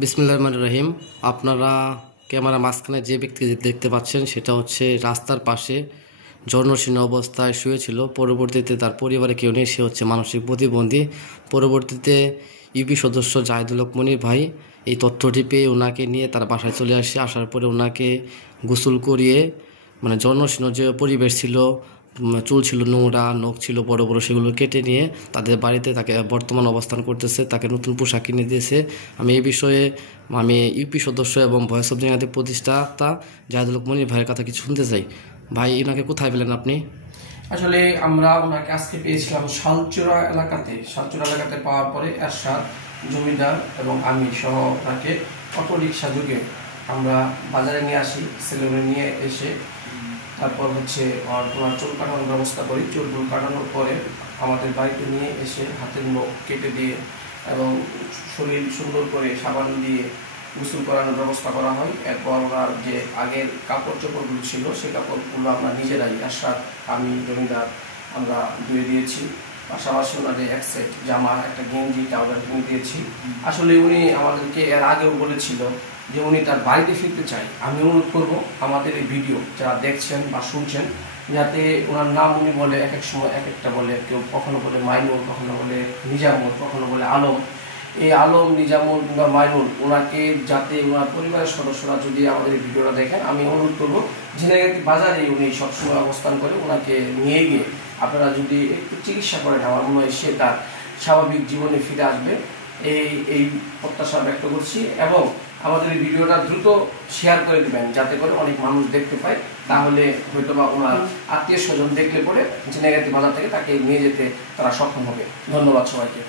বিসমিল্লাহির রহমানির রহিম। আপনারা ক্যামেরা মাঝখানে যে ব্যক্তি দেখতে পাচ্ছেন সেটা হচ্ছে রাস্তার পাশে জর্ণশীর্ণ অবস্থায় শুয়েছিল। পরবর্তীতে তার পরিবারে কেউ নেই, সে হচ্ছে মানসিক প্রতিবন্ধী। পরবর্তীতে ইউপি সদস্য জাহিদুল হক মনির ভাই এই তথ্যটি পেয়ে ওনাকে নিয়ে তার বাসায় চলে আসে। আসার পরে ওনাকে গোসল করিয়ে জর্ণশীর্ণ যে পরিবেশ ছিল, চুল ছিল নোংরা, নখ ছিল বড় বড়, সেগুলো কেটে নিয়ে তাদের বাড়িতে তাকে বর্তমান অবস্থান করতেছে, তাকে নতুন পোশাক কিনে দিয়েছে। আমি এই বিষয়ে ইউপি সদস্য এবং ভয়েস অফ জেনারেল প্রতিষ্ঠাতা জাহিদুল হক মনির ভাইয়ের কথা কিছু শুনতে চাই। ভাই, এনাকে কোথায় পেলেন আপনি? আসলে আমরা ওনাকে আজকে পেয়েছিলাম শালচূড়া এলাকাতে পাওয়ার পরে এরশাদ জমিদার এবং আমি সহ ওনাকে অটোরিকশা যুগে আমরা বাজারে নিয়ে আসি। সেলুনে নিয়ে এসে তারপর হচ্ছে ওনার চুল কাটানোর ব্যবস্থা করি। চুল কাটানোর পরে আমাদের বাড়িতে নিয়ে এসে হাতের নখ কেটে দিয়ে এবং শরীর সুন্দর করে সাবান দিয়ে গোসল করানোর ব্যবস্থা করা হয়। এরপর ওনার যে আগের কাপড় চোপড়গুলো ছিল সেই কাপড়গুলো আমরা নিজেরাই এরশাদ, আমি, জমিদার আমরা ধুয়ে দিয়েছি। পাশাপাশি ওনাদের এক সেট জামা, একটা গেঞ্জি, টাওয়ার কিনে দিয়েছি। আসলে উনি আমাদেরকে এর আগেও বলেছিল যে উনি তার বাড়িতে ফিরতে চায়। আমি অনুরোধ করব আমাদের এই ভিডিও যারা দেখছেন বা শুনছেন, যাতে ওনার নাম উনি বলে এক এক সময় এক একটা বলে, কেউ কখনো বলে মাইনুল, কখনো বলে নিজামুল, কখনো বলে আলম। এই আলম, নিজামুল কিংবা মাইনুল, ওনাকে যাতে ওনার পরিবারের সদস্যরা যদি আমাদের এই ভিডিওটা দেখেন, আমি অনুরোধ করবো ঝিনাইগাতি বাজারে উনি সবসময় অবস্থান করে, ওনাকে নিয়ে গিয়ে আপনারা যদি একটু চিকিৎসা করেন, আমার মনে হয় সে তার স্বাভাবিক জীবনে ফিরে আসবে। এই প্রত্যাশা ব্যক্ত করছি এবং আমাদের এই ভিডিওটা দ্রুত শেয়ার করে দেবেন যাতে করে অনেক মানুষ দেখতে পায়। তাহলে হয়তো বা ওনার আত্মীয় স্বজন দেখলে পরে ঝিনাইগাতি বাজার থেকে তাকে নিয়ে যেতে তারা সক্ষম হবে। ধন্যবাদ সবাইকে।